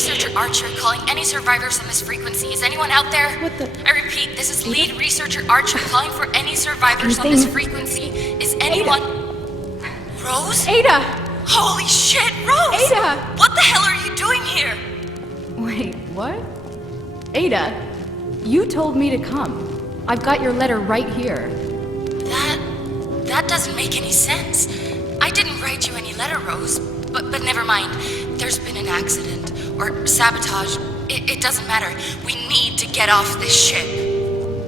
researcher Archer calling any survivors on this frequency. Is anyone out there? What the? I repeat, this is lead researcher Archer calling for any survivors on this frequency. Is anyone... Rose? Ada! Holy shit, Rose! Ada! What the hell are you doing here? Wait, what? Ada, you told me to come. I've got your letter right here. That doesn't make any sense. I didn't write you any letter, Rose. But never mind. There's been an accident. Or sabotage. It doesn't matter. We need to get off this ship.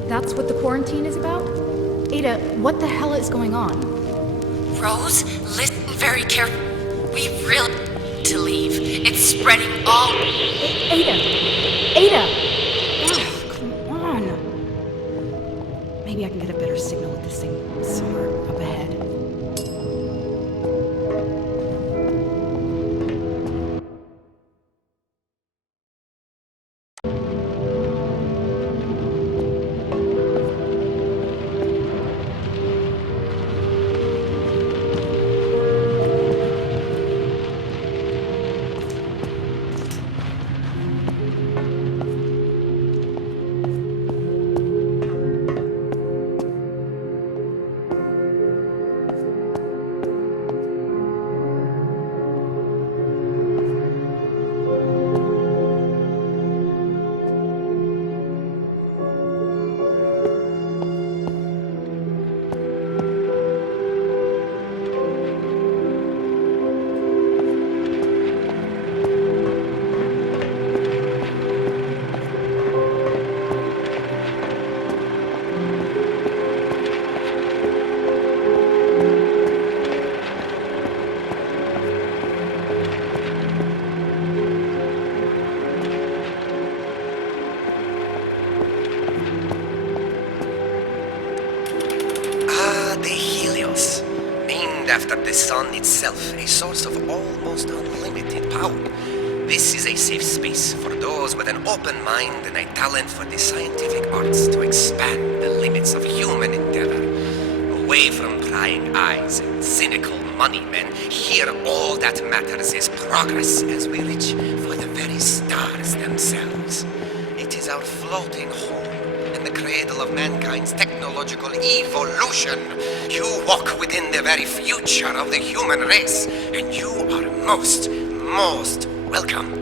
That's what the quarantine is about? Ada, what the hell is going on? Rose, listen very carefully. We really need to leave. It's spreading all... Ada! Ada! Oh, come on. Maybe I can get a better signal with this thing somewhere up ahead. After the sun itself, a source of almost unlimited power. This is a safe space for those with an open mind and a talent for the scientific arts to expand the limits of human endeavor. Away from prying eyes and cynical money men, here all that matters is progress as we reach for the very stars themselves. It is our floating home and the cradle of mankind's technological evolution. You walk within the very future of the human race, and you are most welcome.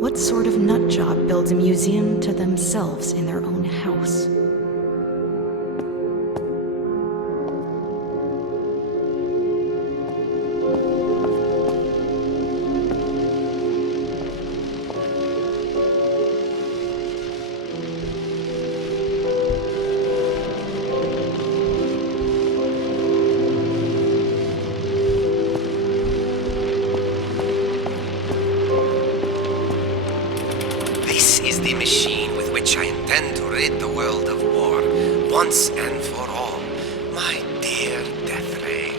What sort of nutjob builds a museum to themselves in their own house? This is the machine with which I intend to rid the world of war, once and for all. My dear Death Ray.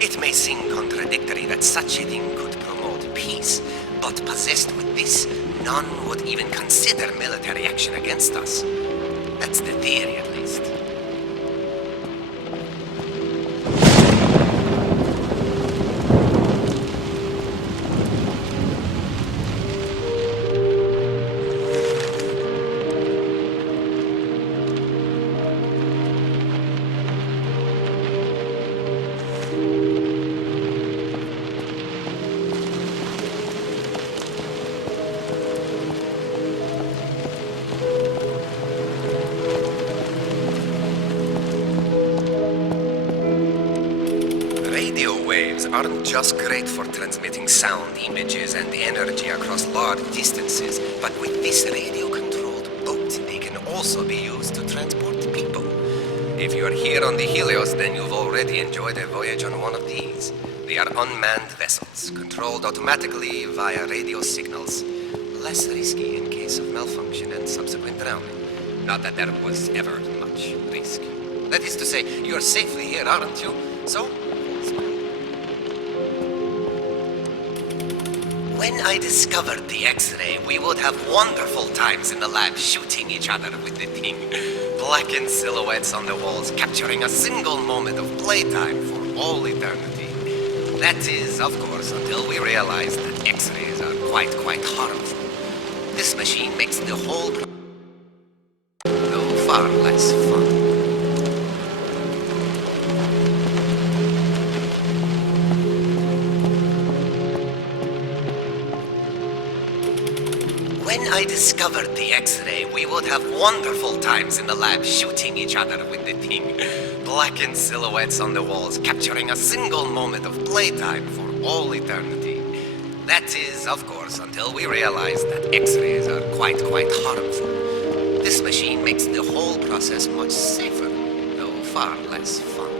It may seem contradictory that such a thing could promote peace, but possessed with this, none would even consider military action against us. That's the theory, at least. Radio waves aren't just great for transmitting sound, images, and energy across large distances, but with this radio-controlled boat, they can also be used to transport people. If you're here on the Helios, then you've already enjoyed a voyage on one of these. They are unmanned vessels, controlled automatically via radio signals. Less risky in case of malfunction and subsequent drowning. Not that there was ever much risk. That is to say, you're safely here, aren't you? So, all's well. When I discovered the X-ray, we would have wonderful times in the lab shooting each other with the thing. Blackened silhouettes on the walls, capturing a single moment of playtime for all eternity. That is, of course, until we realized that X-rays are quite harmful. This machine makes the whole though far less fun. When I discovered the X-ray, we would have wonderful times in the lab shooting each other with the thing. Blackened silhouettes on the walls, capturing a single moment of playtime for all eternity. That is, of course, until we realized that X-rays are quite harmful. This machine makes the whole process much safer, though far less fun.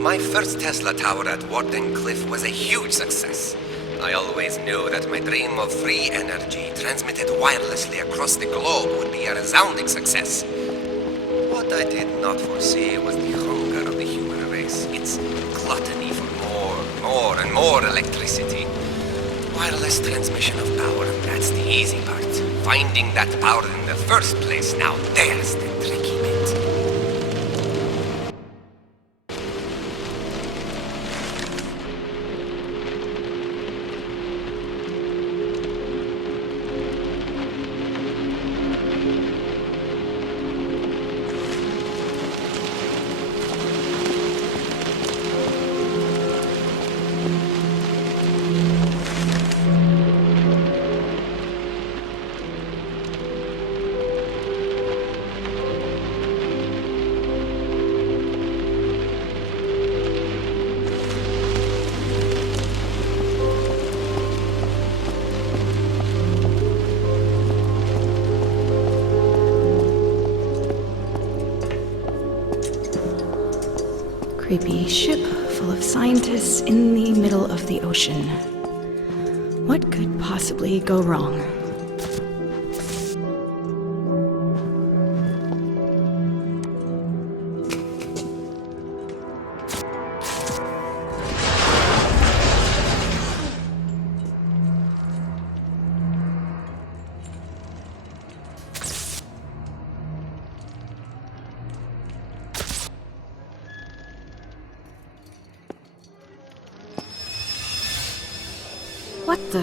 My first Tesla tower at Wardenclyffe was a huge success. I always knew that my dream of free energy transmitted wirelessly across the globe would be a resounding success. What I did not foresee was the hunger of the human race, its gluttony for more electricity. Wireless transmission of power, that's the easy part. Finding that power in the first place, now there's the tricky bit. Creepy ship full of scientists in the middle of the ocean. What could possibly go wrong? What the?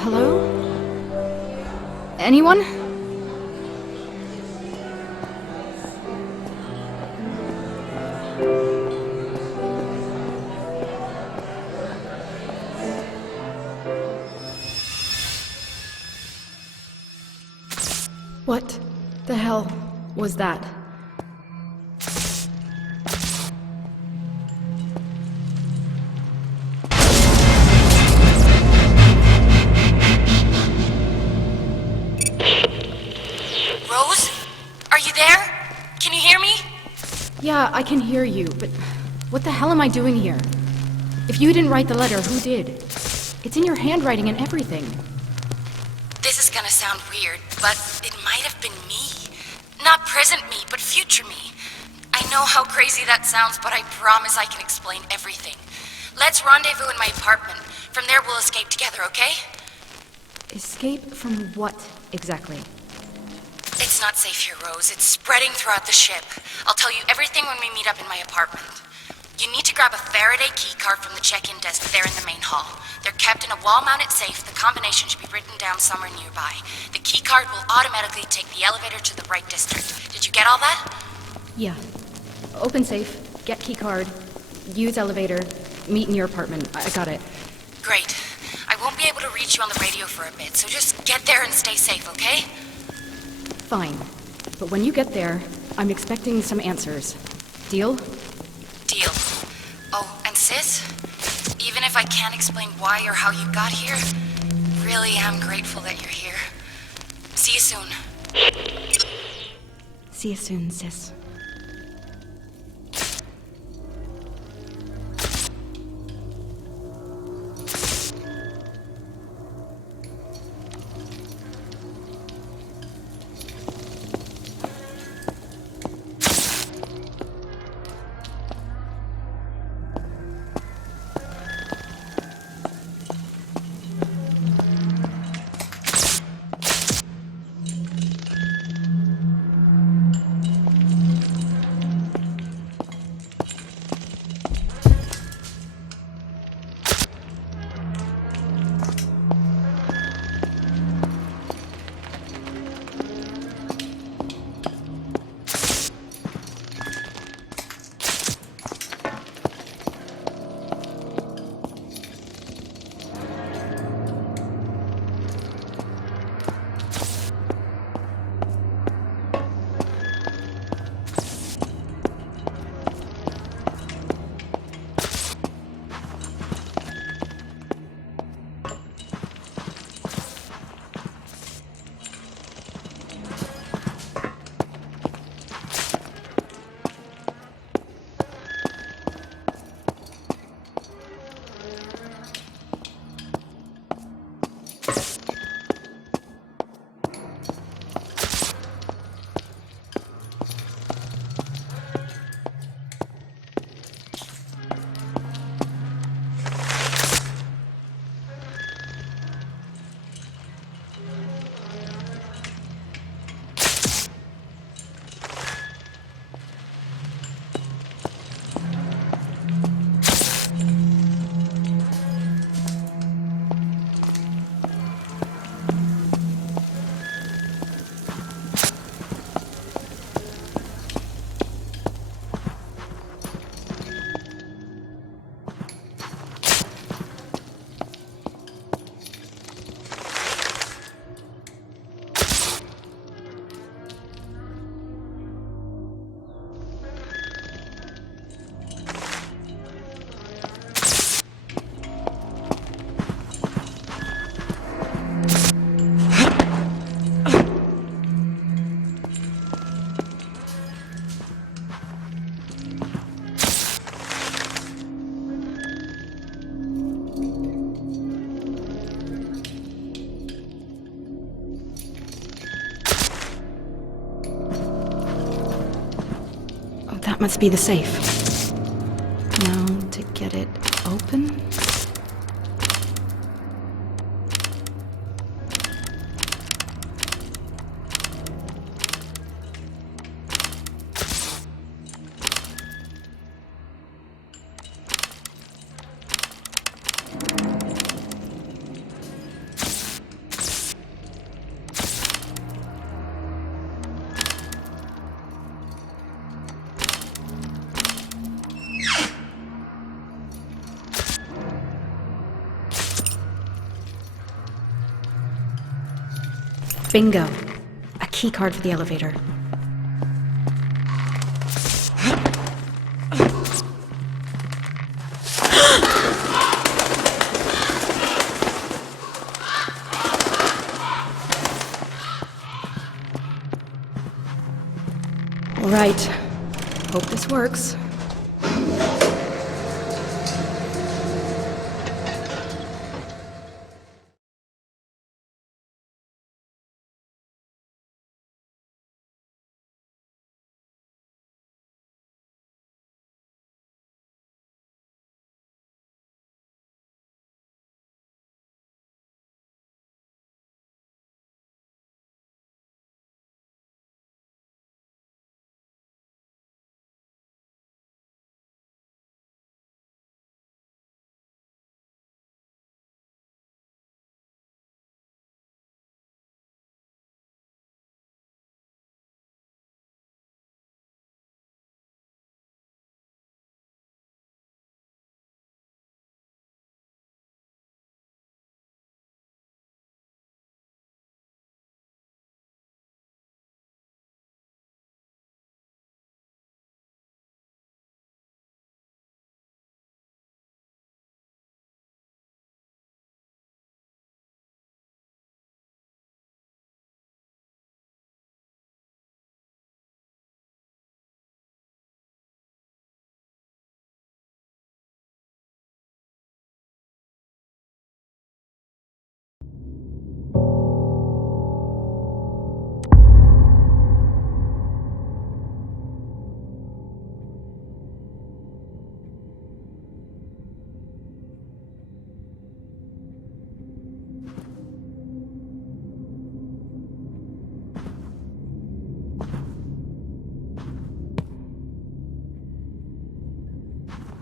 Hello? Anyone? What the hell was that? Rose? Are you there? Can you hear me? Yeah, I can hear you, but what the hell am I doing here? If you didn't write the letter, who did? It's in your handwriting and everything. This is gonna sound weird, but it might have been me. Not present me, but future me. I know how crazy that sounds, but I promise I can explain everything. Let's rendezvous in my apartment. From there we'll escape together, okay? Escape from what, exactly? It's not safe here, Rose. It's spreading throughout the ship. I'll tell you everything when we meet up in my apartment. You need to grab a Faraday keycard from the check-in desk there in the main hall. They're kept in a wall-mounted safe. The combination should be written down somewhere nearby. The keycard will automatically take the elevator to the right district. Did you get all that? Yeah. Open safe, get keycard, use elevator, meet in your apartment. I got it. Great. I won't be able to reach you on the radio for a bit, so just get there and stay safe, okay? Fine. But when you get there, I'm expecting some answers. Deal? Deal. Oh, and sis, even if I can't explain why or how you got here, really am grateful that you're here. See you soon. See you soon, sis. That must be the safe. Now to get it open. Bingo. A key card for the elevator. All right. Hope this works.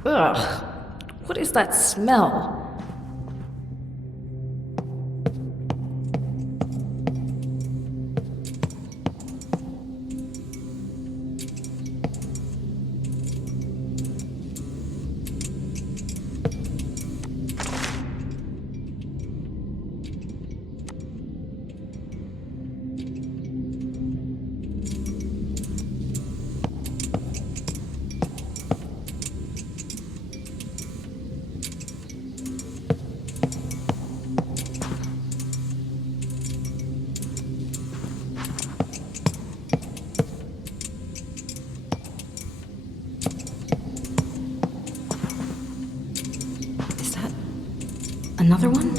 Ugh, what is that smell? Another one?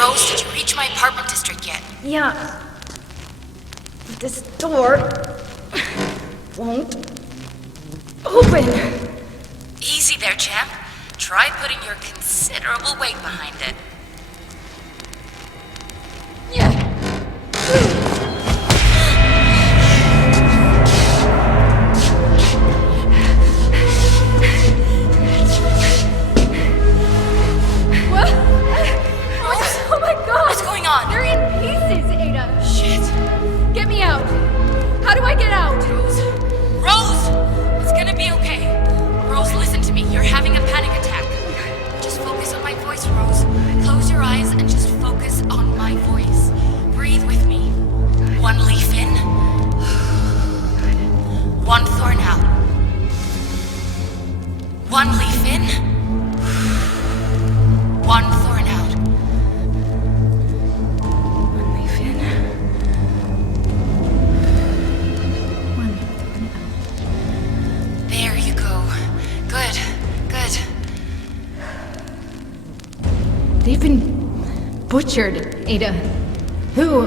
Rose, did you reach my apartment district yet? Yeah. This door won't open. Easy there, champ. Try putting your considerable weight behind it. What's going on? They're in pieces, Ada. Shit. Get me out. How do I get out? Rose! It's gonna be okay. my voice, Rose. Close your eyes and just focus on my voice. Breathe with me. One leaf in. One thorn out. One leaf in. One thorn out. One leaf in. One thorn out. There you go. Good. Good. They've been butchered, Ada. Who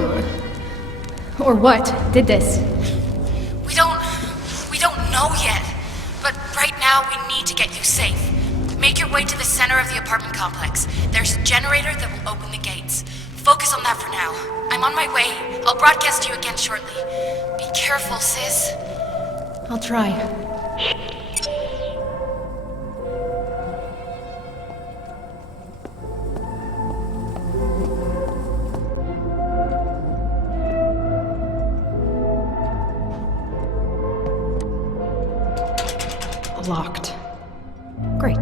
or what did this? We don't know yet. But right now we need to get you safe. Make your way to the center of the apartment complex. There's a generator that will open the gates. Focus on that for now. I'm on my way. I'll broadcast you again shortly. Be careful, sis. I'll try. Locked. Great.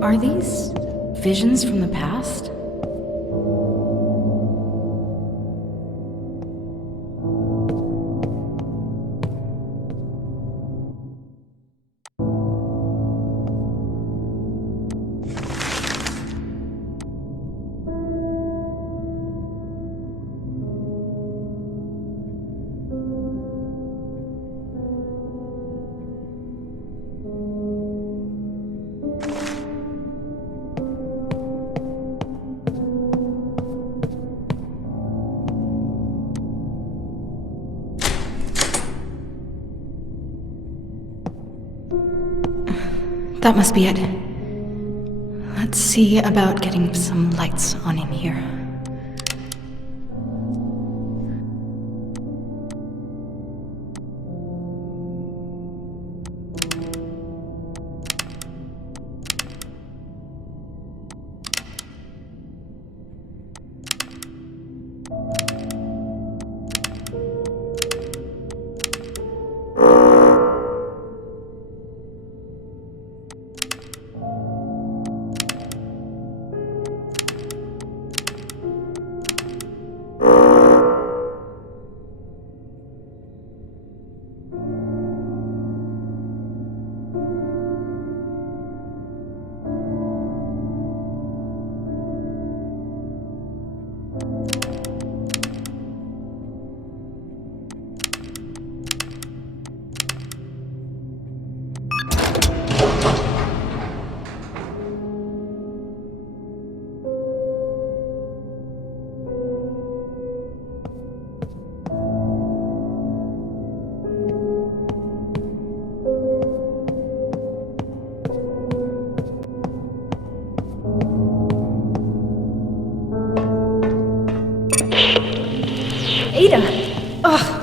Are these visions from the past? That must be it. Let's see about getting some lights on in here.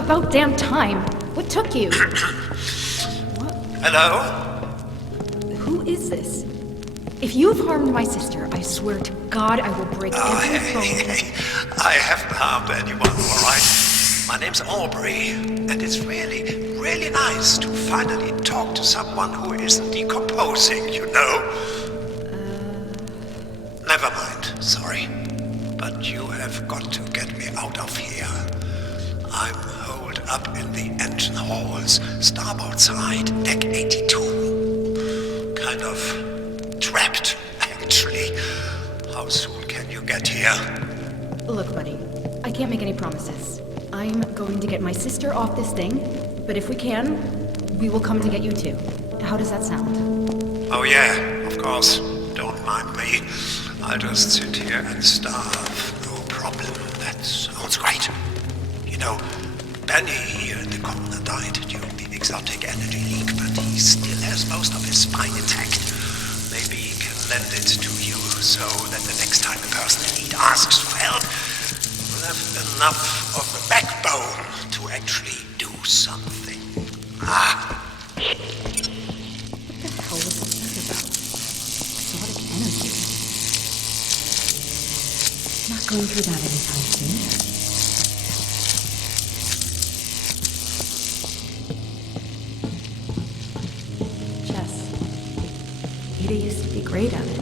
About damn time. What took you? Hello? Who is this? If you've harmed my sister, I swear to God I will break every bone. I haven't harmed anyone, all right? My name's Aubrey, and it's really, really nice to finally talk to someone who isn't decomposing, you know? Never mind, sorry. But you have got to get me out of here. I'm holed up in the engine halls, starboard side, deck 82. Kind of trapped, actually. How soon can you get here? Look, buddy, I can't make any promises. I'm going to get my sister off this thing, but if we can, we will come to get you too. How does that sound? Oh yeah, of course. Don't mind me. I'll just sit here and starve. No problem. That sounds great. You know, Benny here in the corner died during the exotic energy leak, but he still has most of his spine intact. Maybe he can lend it to you so that the next time a person in need asks for help, you'll have enough of a backbone to actually do something. Ah. What the hell was that about? Exotic energy. Not going through that anytime soon. Chess. Ada used to be great at it.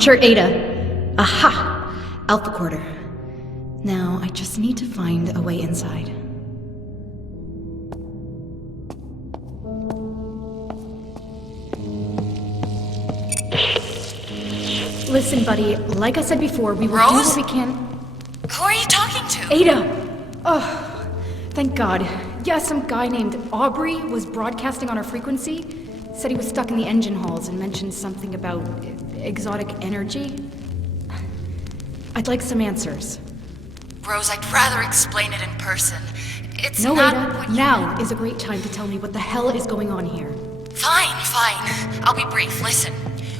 Archer Ada. Aha! Alpha Quarter. Now, I just need to find a way inside. Listen, buddy, like I said before, we will do Rose? what we can. Who are you talking to? Ada! Oh, thank God. Yeah, some guy named Aubrey was broadcasting on our frequency, Said he was stuck in the engine halls and mentioned something about exotic energy. I'd like some answers. Rose, I'd rather explain it in person. It's No, not Ada, what you... now is a great time to tell me what the hell is going on here. Fine. I'll be brief. Listen.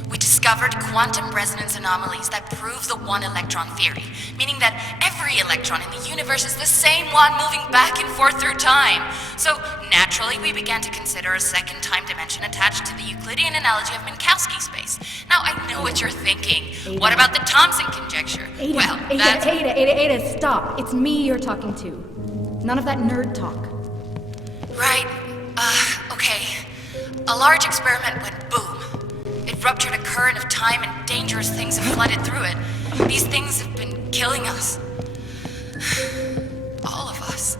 We discovered quantum resonance anomalies that prove the one-electron theory, meaning that every electron in the universe is the same one moving back and forth through time. So, naturally, we began to consider a second time dimension attached to the Euclidean analogy of Minkowski space. Now, I know what you're thinking. Ada. What about the Thomson conjecture? Ada, Well, that's... Ada, stop. It's me you're talking to. None of that nerd talk. Right. Okay. A large experiment went boom. It ruptured a current of time and dangerous things have flooded through it. These things have been killing us. All of us.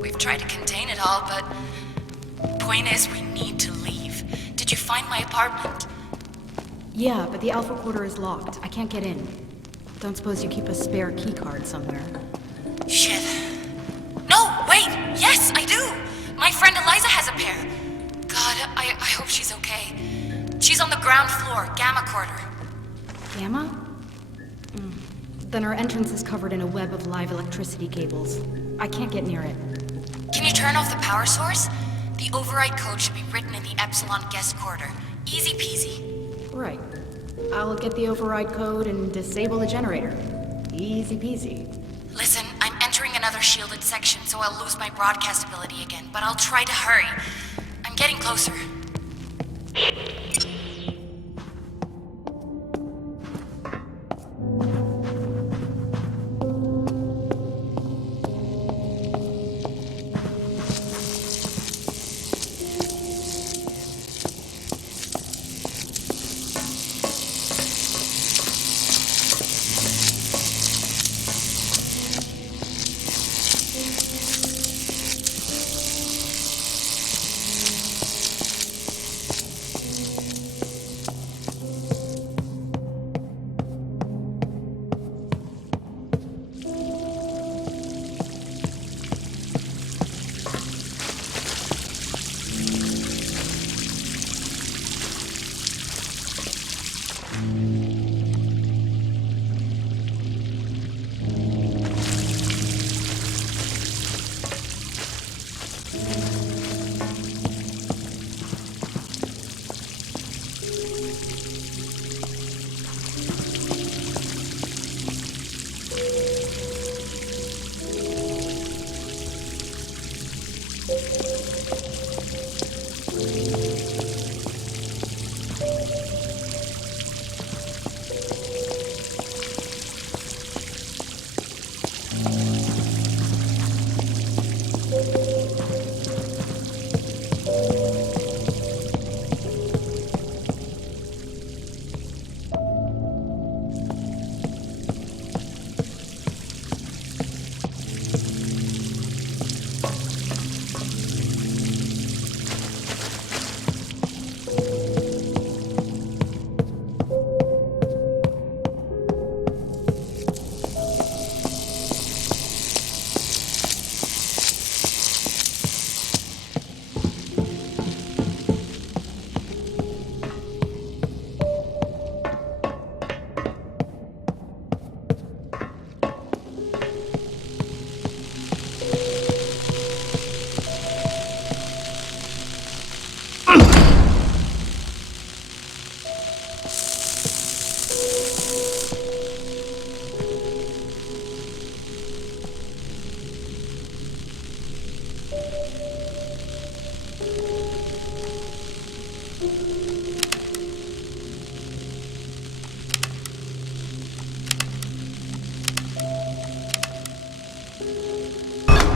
We've tried to contain it all, but... Point is, we need to leave. Did you find my apartment? Yeah, but the Alpha Quarter is locked. I can't get in. Don't suppose you keep a spare key card somewhere? Shit. No, wait! Yes, I do! My friend Eliza has a pair. God, I hope she's okay. She's on the ground floor, Gamma Quarter. Gamma? Then our entrance is covered in a web of live electricity cables. I can't get near it. Can you turn off the power source? The override code should be written in the Epsilon guest quarter. Easy peasy. Right. I'll get the override code and disable the generator. Easy peasy. Listen, I'm entering another shielded section, so I'll lose my broadcast ability again, but I'll try to hurry. I'm getting closer.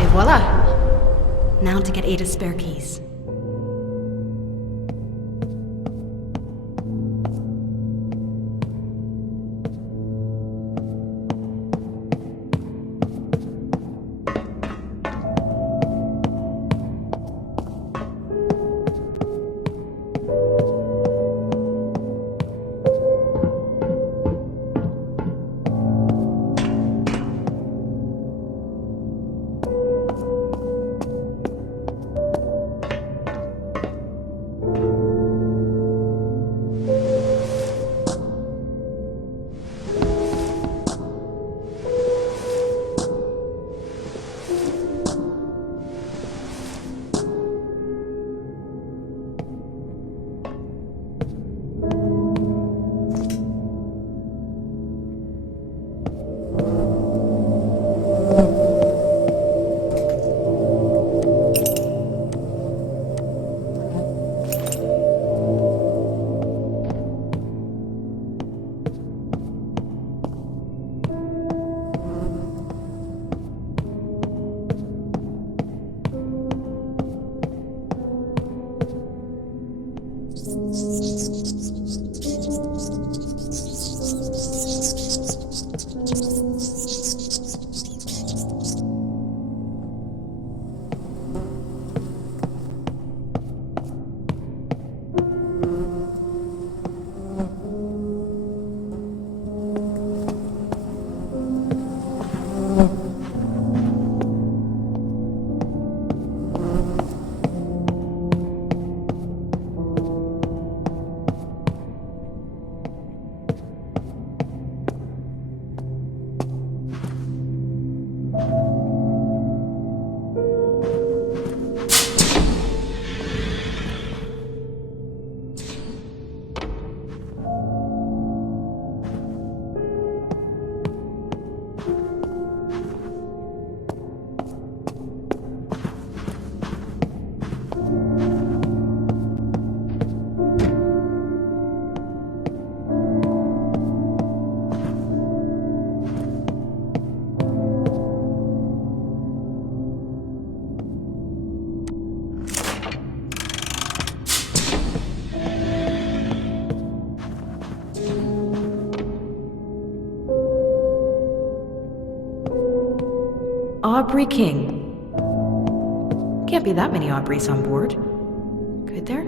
Et voila! Now to get Ada's spare keys. Aubrey King. Can't be that many Aubreys on board. Could there?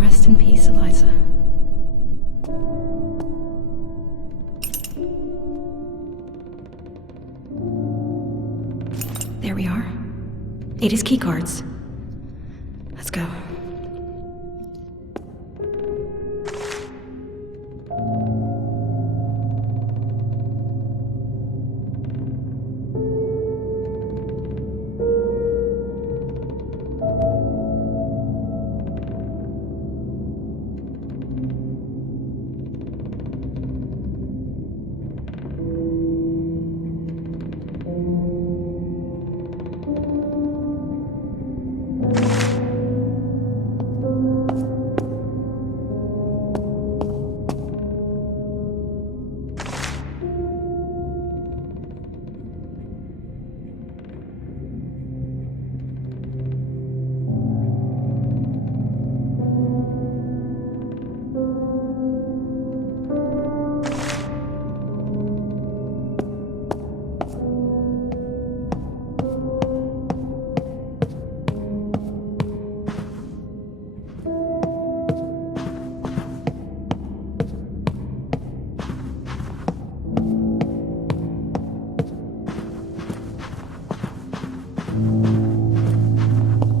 Rest in peace, Eliza. There we are. Ada's keycards. Let's go.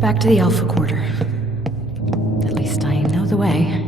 Back to the Alpha Quarter. At least I know the way.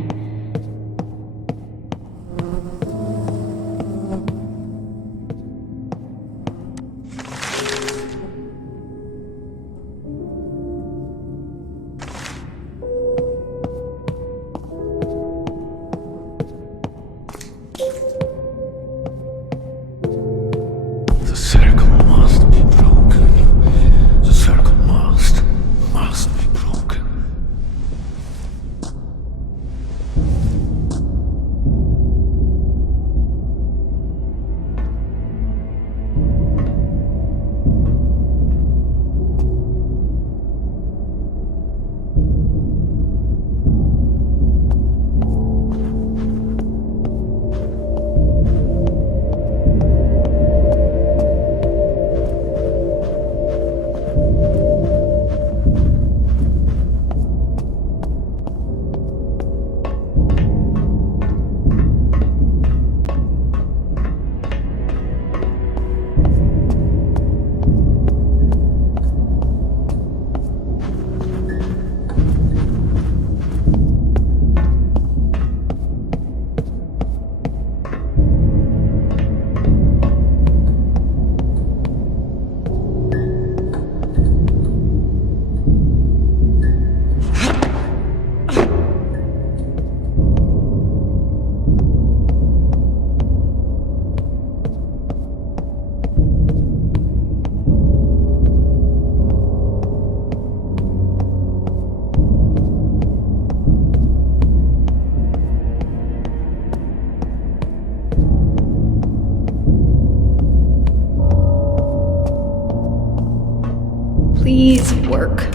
Please work.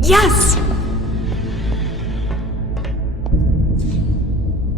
Yes!